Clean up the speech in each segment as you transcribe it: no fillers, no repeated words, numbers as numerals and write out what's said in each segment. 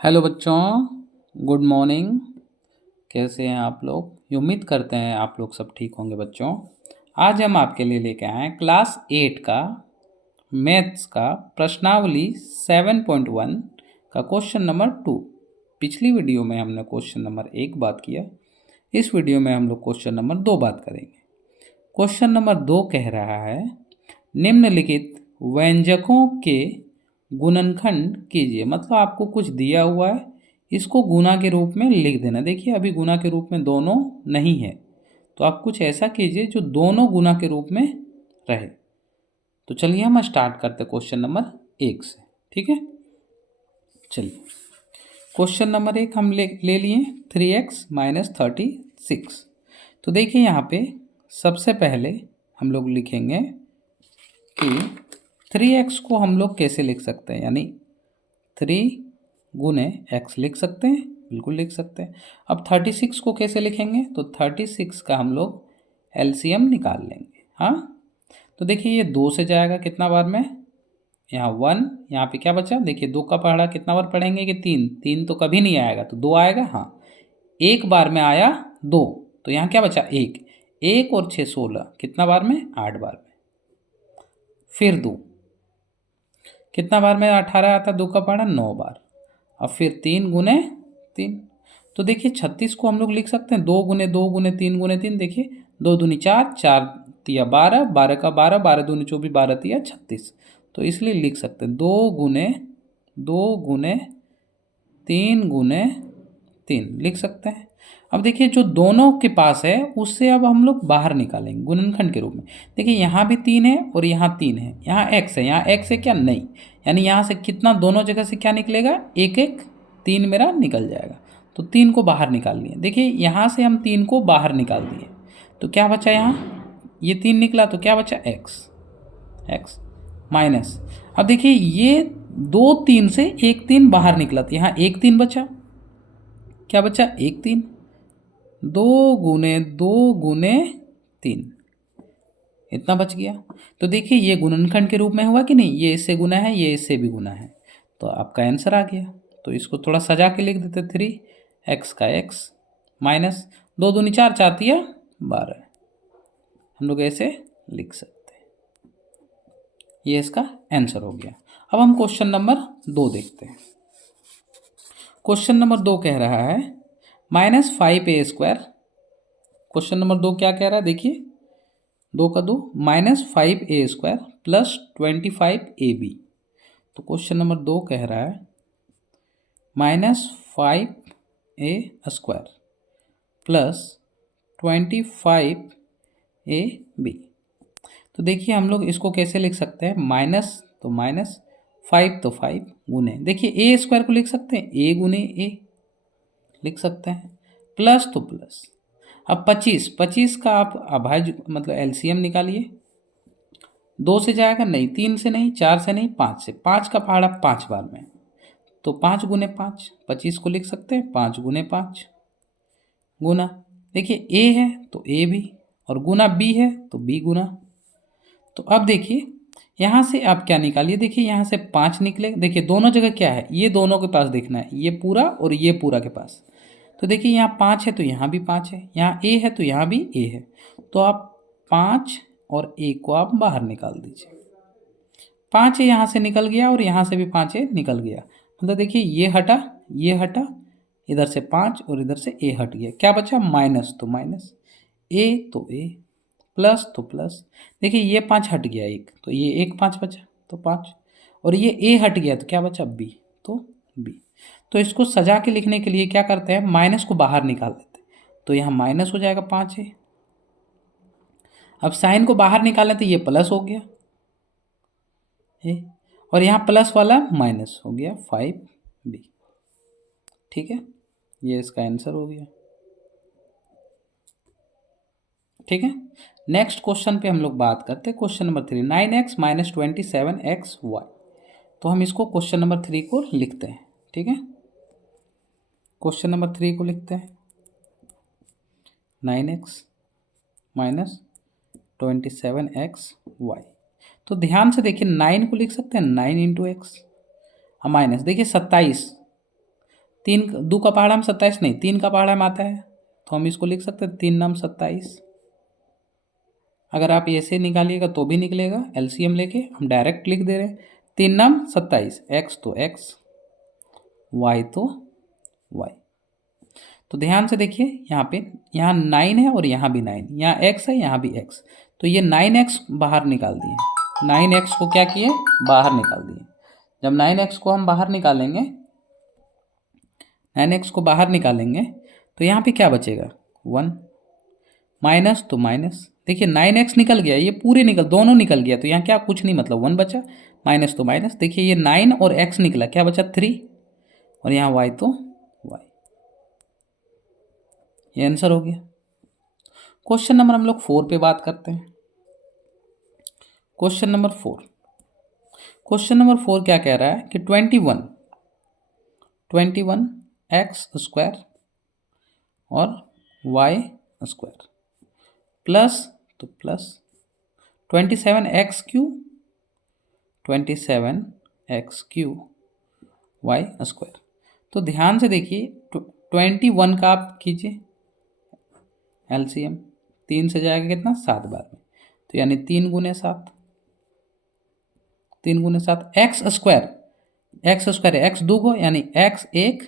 Hello बच्चों, good morning. कैसे हैं आप लोग? उम्मीद करते हैं आप लोग सब ठीक होंगे बच्चों। आज हम आपके लिए लेके आए हैं क्लास 8 का मैथ्स का प्रश्नावली 7.1 का क्वेश्चन नंबर 2। पिछली वीडियो में हमने क्वेश्चन नंबर 1 बात किया। इस वीडियो में हम लोग क्वेश्चन नंबर 2 बात करेंगे। क्वेश्चन नंबर 2 कह रहा है, निम्नलिखित व्यंजकों के गुणनखंड कीजिए। मतलब आपको कुछ दिया हुआ है, इसको गुना के रूप में लिख देना। देखिए अभी गुना के रूप में दोनों नहीं है, तो आप कुछ ऐसा कीजिए जो दोनों गुना के रूप में रहे। तो चलिए हम स्टार्ट करते क्वेश्चन नंबर 1 से। ठीक है, चलिए क्वेश्चन नंबर 1 हम ले लिए 3x - 36। तो देखिए यहाँ पे सबसे पहले हम लोग लिखेंगे कि 3x को हम लोग कैसे लिख सकते हैं, यानी 3 गुने x लिख सकते हैं, बिल्कुल लिख सकते हैं। अब 36 को कैसे लिखेंगे, तो 36 का हम लोग एलसीएम निकाल लेंगे। हाँ, तो देखिए ये 2 से जाएगा कितना बार में, यहाँ 1, यहाँ पे क्या बचा, देखिए 2 का पहाड़ा कितना बार पढ़ेंगे कि 3, 3 तो कभी नहीं आएगा, तो 2 आएगा। हाँ, एक बार में आया 2, तो यहाँ क्या बचा 1, 1 और 6 16, कितना बार में, 8 बार में। फिर 2 कितना बार में 18 आता, 2 का पहाड़ा 9 बार। अब फिर 3 गुने 3, तो देखिए 36 को हम लोग लिख सकते हैं 2 गुने 2 गुने 3 गुने 3। देखिए 2 दूनी 4, 4 तिया 12, 12 का 12, 12 दूनी 24, 12 तिया 36। तो इसलिए लिख सकते हैं 2 गुने 3 लिख सकते हैं। अब देखिए जो दोनों के पास है उससे अब हम लोग बाहर निकालेंगे गुणनखंड के रूप में। देखिए यहाँ भी 3 है और यहाँ 3 है, यहाँ x है, यहाँ x है क्या, नहीं, यानी यहाँ से कितना दोनों जगह से क्या निकलेगा, एक एक 3 मेरा निकल जाएगा। तो 3 को बाहर निकाल लिए। देखिए यहाँ से हम 3 को बाहर निकाल दिए, तो क्या बचा, यहाँ ये 3 निकला, तो क्या बचा x माइनस। अब देखिए ये 2 3 से एक 3 बाहर निकला, तो यहाँ एक 3 बचा, क्या बचा, एक 3, 2 गुने 3, इतना बच गया। तो देखिए ये गुणनखंड के रूप में हुआ कि नहीं, ये इससे गुना है, ये इससे भी गुना है, तो आपका आंसर आ गया। तो इसको थोड़ा सजा के लिख देते, 3x का x माइनस 2 दूनी 4, 4 तिया 12, हम लोग ऐसे लिख सकते हैं। ये इसका आंसर हो गया। अब हम क्वेश्चन नंबर 2 देखते हैं। क्वेश्चन नंबर 2 कह रहा है -5a²। क्वेश्चन नंबर 2 क्या कह रहा है, देखिए 2 का 2 -5a² प्लस 25ab। तो क्वेश्चन नंबर 2 कह रहा है -5a² प्लस 25ab। तो देखिए हम लोग इसको कैसे लिख सकते हैं, माइनस तो माइनस, 5 तो 5 गुने, देखिए a² को लिख सकते हैं a गुने a लिख सकते हैं, प्लस तो प्लस। अब 25 का आप अभाज्य मतलब एलसीएम निकालिए। 2 से जाएगा नहीं, 3 से नहीं, 4 से नहीं, 5 से। 5 का पहाड़ा 5 बार में, तो 5 गुने 5, 25 को लिख सकते हैं 5 गुने 5 गुना। देखिए ए है तो ए भी, और गुना बी है तो बी गुना। तो अब देखिए यहाँ से आप क्या निकालिए, देखिए यहाँ से 5 निकले। देखिए दोनों जगह क्या है, ये दोनों के पास देखना है, ये पूरा और ये पूरा के पास। तो देखिए यहाँ 5 है तो यहाँ भी 5 है, यहाँ ए है तो यहाँ भी ए है। तो आप 5 और ए को आप बाहर निकाल दीजिए। 5 है यहाँ से निकल गया और यहाँ से भी 5 है निकल गया। मतलब देखिए ये हटा, ये हटा, इधर से 5 और इधर से ए हट गया, क्या बचा, माइनस तो माइनस, ए तो ए, प्लस तो प्लस। देखिए ये 5 हट गया एक, तो ये एक 5 बचा तो 5, और ये ए हट गया तो क्या बचा, बी तो बी। तो इसको सजा के लिखने के लिए क्या करते हैं, माइनस को बाहर निकाल देते हैं, तो यहाँ माइनस हो जाएगा 5 है। अब साइन को बाहर निकालें तो ये प्लस हो गया ए, और यहाँ प्लस वाला माइनस हो गया 5b। ठीक है, ये इसका आंसर हो गया। ठीक है, नेक्स्ट क्वेश्चन पे हम लोग बात करते हैं। Question number 3, 9x - 27xy। तो हम इसको क्वेश्चन नंबर 3 को लिखते हैं। ठीक है, क्वेश्चन नंबर 3 को लिखते हैं 9x - 27xy। तो ध्यान से देखिए 9 को लिख सकते हैं 9 × x, माइनस देखिए 27, 3 2 का पहाड़ा में 27 नहीं, 3 का पहाड़ा में आता है, तो हम इसको लिख सकते हैं 3 नाम 27। अगर आप ऐसे निकालिएगा तो भी निकलेगा, एलसीएम लेके हम डायरेक्ट लिख दे रहे हैं 3 नाम 27, एक्स तो एक्स, वाई तो वाई। तो ध्यान से देखिए यहाँ पे, यहाँ 9 है और यहाँ भी 9, यहाँ x है यहाँ भी x, तो ये 9x बाहर निकाल दिए, 9x को क्या किए बाहर निकाल दिए। जब 9x को हम बाहर निकालेंगे, 9x को बाहर निकालेंगे तो यहाँ पे क्या बचेगा 1, माइनस तो माइनस, देखिए 9x निकल गया, ये पूरे दोनों निकल गया, तो यहाँ क्या कुछ नहीं मतलब 1 बचा, माइनस तो माइनस, देखिए ये 9 और x निकला, क्या बचा 3, और यहाँ y तो y। ये आंसर हो गया। क्वेश्चन नंबर हम लोग 4 पे बात करते हैं। क्वेश्चन नंबर 4, क्वेश्चन नंबर 4 क्या कह रहा है कि 21 एक्स स्क्वायर और वाई स्क्वायर प्लस, तो plus 27 x q, 27 x q y square. तो ध्यान से देखिए 21 का आप कीजिए एलसीएम, 3 से जाएगा कितना 7 बार में, तो यानी 3 गुने 7, 3 गुने 7, x square, x square x 2 को, यानी एक्स 1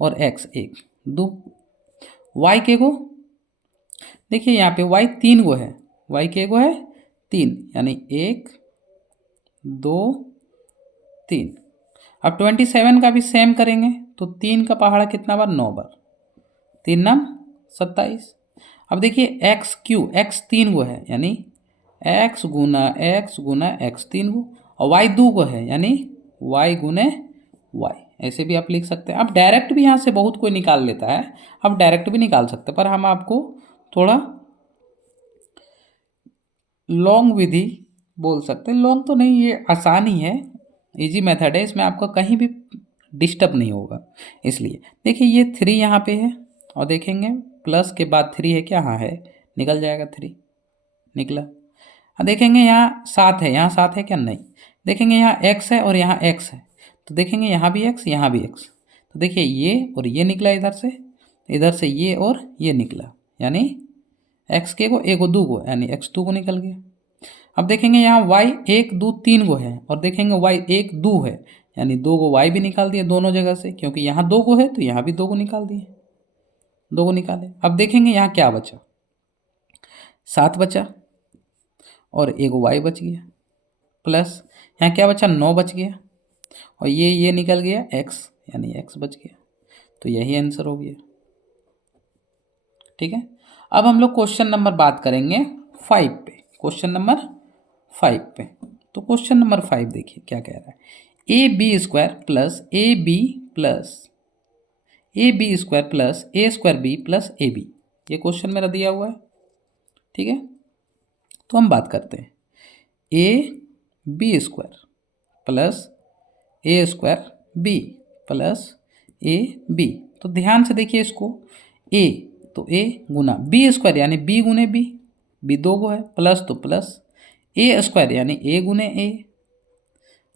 और एक्स 1 2, वाई के को देखिए यहाँ पे वाई 3 गो है, वाई के को है 3, यानी 1 2 3। अब 27 का भी सेम करेंगे, तो 3 का पहाड़ा कितना बार 9 बार, 3 नाम 27। अब देखिए एक्स क्यू, एक्स 3 गो है, यानी एक्स गुना एक्स 3 गो, और वाई 2 गो है, यानी वाई गुने वाई, ऐसे भी आप लिख सकते हैं। अब डायरेक्ट भी यहाँ से बहुत कोई निकाल लेता है, अब डायरेक्ट भी निकाल सकते हैं, पर हम आपको थोड़ा लॉन्ग विधि बोल सकते हैं, लॉन्ग तो नहीं, ये आसान ही है, इजी मेथड है, इसमें आपको कहीं भी डिस्टर्ब नहीं होगा। इसलिए देखिए ये 3 यहाँ पे है, और देखेंगे प्लस के बाद 3 है क्या, हाँ है, निकल जाएगा 3, निकला। अब देखेंगे यहाँ 7 है, यहाँ 7 है क्या, नहीं। देखेंगे यहाँ x है और यहाँ x है, तो देखेंगे यहाँ भी x यहाँ भी x, तो देखिए ये और ये निकला, इधर से ये और ये निकला, यानी x के को 1 को 2 को, यानी x 2 को निकल गया। अब देखेंगे यहाँ y 1 2 3 को है, और देखेंगे y 1 2 है, यानी 2 को y भी निकाल दिए दोनों जगह से, क्योंकि यहाँ 2 को है तो यहाँ भी 2 को निकाल दिए, 2 को निकाले। अब देखेंगे यहाँ क्या बचा, 7 बचा, और 1 y बच गया, प्लस यहाँ क्या बचा 9 बच गया, और ये निकल गया x, यानी x बच गया, तो यही आंसर हो गया। ठीक है, अब हम लोग क्वेश्चन नंबर बात करेंगे 5 पे, क्वेश्चन नंबर 5 पे। तो क्वेश्चन नंबर 5 देखिए क्या कह रहा है, a b square plus a b square plus a square b plus a b, ये क्वेश्चन मेरा दिया हुआ है। ठीक है, तो हम बात करते हैं a b square plus a square b plus a b. तो ध्यान से देखिए इसको, ए तो ए गुना बी स्क्वायर, यानी बी गुने बी, बी 2 को है, प्लस तो प्लस ए स्क्वायर, यानी ए गुने ए,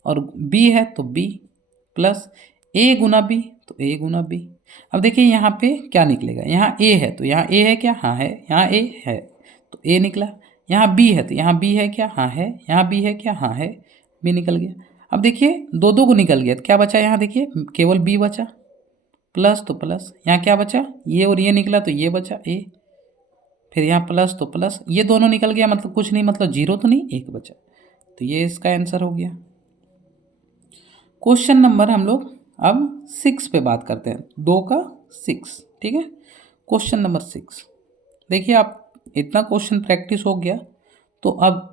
और बी है तो बी, प्लस ए गुना बी तो ए गुना बी। अब देखिए यहाँ पे क्या निकलेगा, यहाँ ए है तो यहाँ ए है क्या, हाँ है, यहाँ ए है तो ए निकला, यहाँ बी है तो यहाँ बी है क्या, हाँ है, यहाँ बी है क्या, हाँ है, बी निकल गया। अब देखिए 2 2 को निकल गया, तो क्या बचा यहाँ, देखिए केवल बी बचा, प्लस तो प्लस, यहाँ क्या बचा, ये और ये निकला तो ये बचा ए, फिर यहाँ प्लस तो प्लस, ये दोनों निकल गया, मतलब कुछ नहीं, मतलब 0 तो नहीं, 1 बचा, तो ये इसका आंसर हो गया। क्वेश्चन नंबर हम लोग अब 6 पे बात करते हैं, 2 का 6। ठीक है, क्वेश्चन नंबर 6 देखिए, आप इतना क्वेश्चन प्रैक्टिस हो गया, तो अब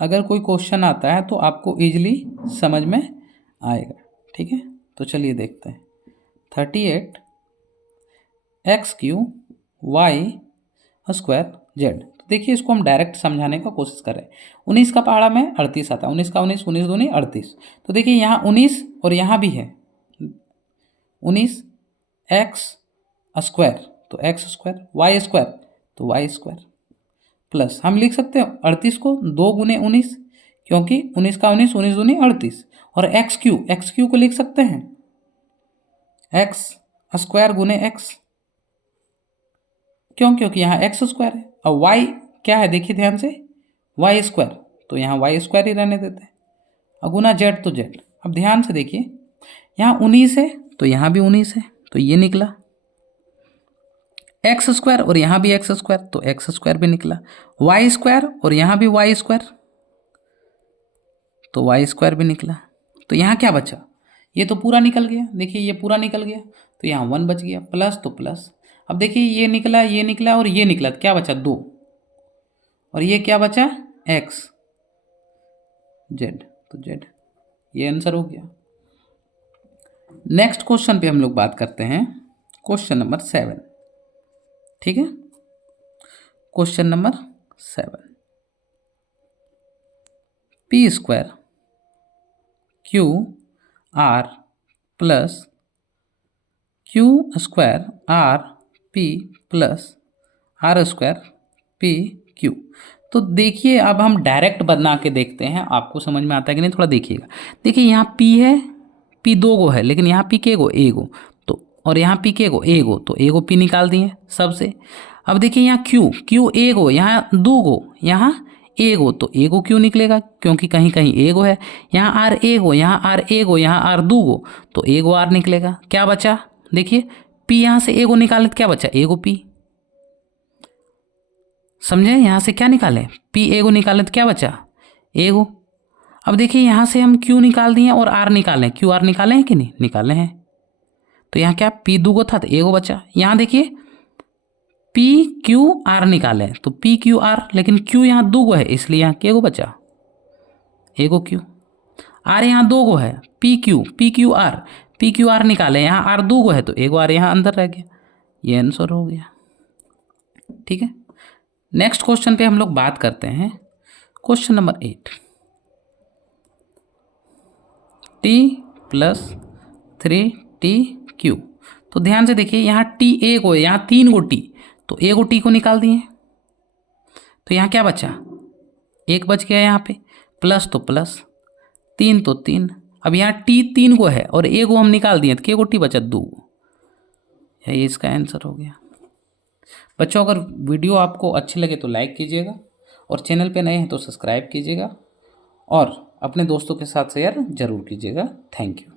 अगर कोई क्वेश्चन आता है तो आपको इजीली समझ में आएगा। ठीक है, तो चलिए देखते हैं, 38 x q y square z. तो देखिए इसको हम डायरेक्ट समझाने का कोशिश कर रहे हैं। 19 का पहाड़ा में 38 आता है, 19 का 19, 19 दूनी 38। तो देखिए यहाँ 19 और यहाँ भी है 19 एक्स स्क्वायर, तो एक्स स्क्वायर, वाई स्क्वायर तो वाई स्क्वायर, प्लस हम लिख सकते हैं 38 को 2 गुने 19, क्योंकि 19 का 19, 19 दूनी 38, और एक्स क्यू को लिख सकते हैं एक्स स्क्वायर गुने एक्स। क्यों? क्योंकि यहाँ एक्स स्क्वायर है और वाई क्या है देखिए ध्यान से, वाई स्क्वायर, तो यहाँ वाई स्क्वायर ही रहने देते हैं और गुना जेड तो जेड। अब ध्यान से देखिए, यहाँ 19 है तो यहाँ भी 19 है, तो ये निकला एक्स स्क्वायर, और यहाँ भी एक्स स्क्वायर तो एक्स स्क्वायर भी निकला, वाई स्क्वायर और यहाँ भी वाई स्क्वायर तो वाई स्क्वायर भी निकला। तो यहाँ क्या बचा? ये तो पूरा निकल गया, देखिए ये पूरा निकल गया, तो यहाँ 1 बच गया, प्लस तो प्लस। अब देखिए ये निकला और ये निकला, तो क्या बचा? 2, और ये क्या बचा? एक्स, जेड, तो जेड, ये आंसर हो गया। नेक्स्ट क्वेश्चन पे हम लोग बात करते हैं, क्वेश्चन नंबर 7। ठीक है, question number 7, p square q r plus q square r p plus r square p q. तो देखिए अब हम डायरेक्ट बना के देखते हैं, आपको समझ में आता है कि नहीं, थोड़ा देखिएगा। देखिए यहाँ पी है, पी 2 गो है, लेकिन यहाँ पी के गो? एगो, तो और यहाँ पी के गो? एगो, तो एगो पी निकाल दिए सबसे। अब देखिए यहाँ क्यू एगो, यहाँ 2 गो, यहाँ एगो, तो एगो क्यू निकलेगा क्योंकि कहीं कहीं एगो है। यहाँ आर एगो, यहाँ आर एगो, यहाँ आर 2 गो, तो एगो आर निकलेगा। क्या बचा? देखिए पी यहाँ से एगो निकाले तो क्या बचा? एगो पी। समझे? यहाँ से क्या निकाले? पी एगो निकाले तो क्या बचा? एगो। अब देखिए यहाँ से हम क्यू निकाल दिए और आर निकालें, क्यू आर निकाले हैं कि नहीं? निकाले हैं। तो यहाँ क्या? पी 2 गो था तो एगो बचा। यहाँ देखिए पी क्यू आर निकालें तो पी क्यू आर, लेकिन क्यू यहाँ 2 गो है इसलिए यहाँ एगो बचा, एगो क्यू। आर यहाँ 2 गो है, पी क्यू आर निकाले, यहाँ आर 2 गो है तो एगो आर यहाँ अंदर रह गया, ये आंसर हो गया। ठीक है, नेक्स्ट क्वेश्चन पे हम लोग बात करते हैं, क्वेश्चन नंबर 8, टी प्लस 3टी क्यू। तो ध्यान से देखिए यहाँ टी एगो है, यहाँ 3 गो टी, तो एगो टी को निकाल दिए, तो यहाँ क्या बचा? 1 बच गया यहाँ पे, प्लस तो प्लस, 3 तो 3। अब यहाँ टी 3 गो है और एगो हम निकाल दिए तो के गो टी बचा? 2 गो। यही इसका आंसर हो गया। बच्चों अगर वीडियो आपको अच्छी लगे तो लाइक कीजिएगा, और चैनल पे नए हैं तो सब्सक्राइब कीजिएगा, और अपने दोस्तों के साथ शेयर जरूर कीजिएगा। Thank you.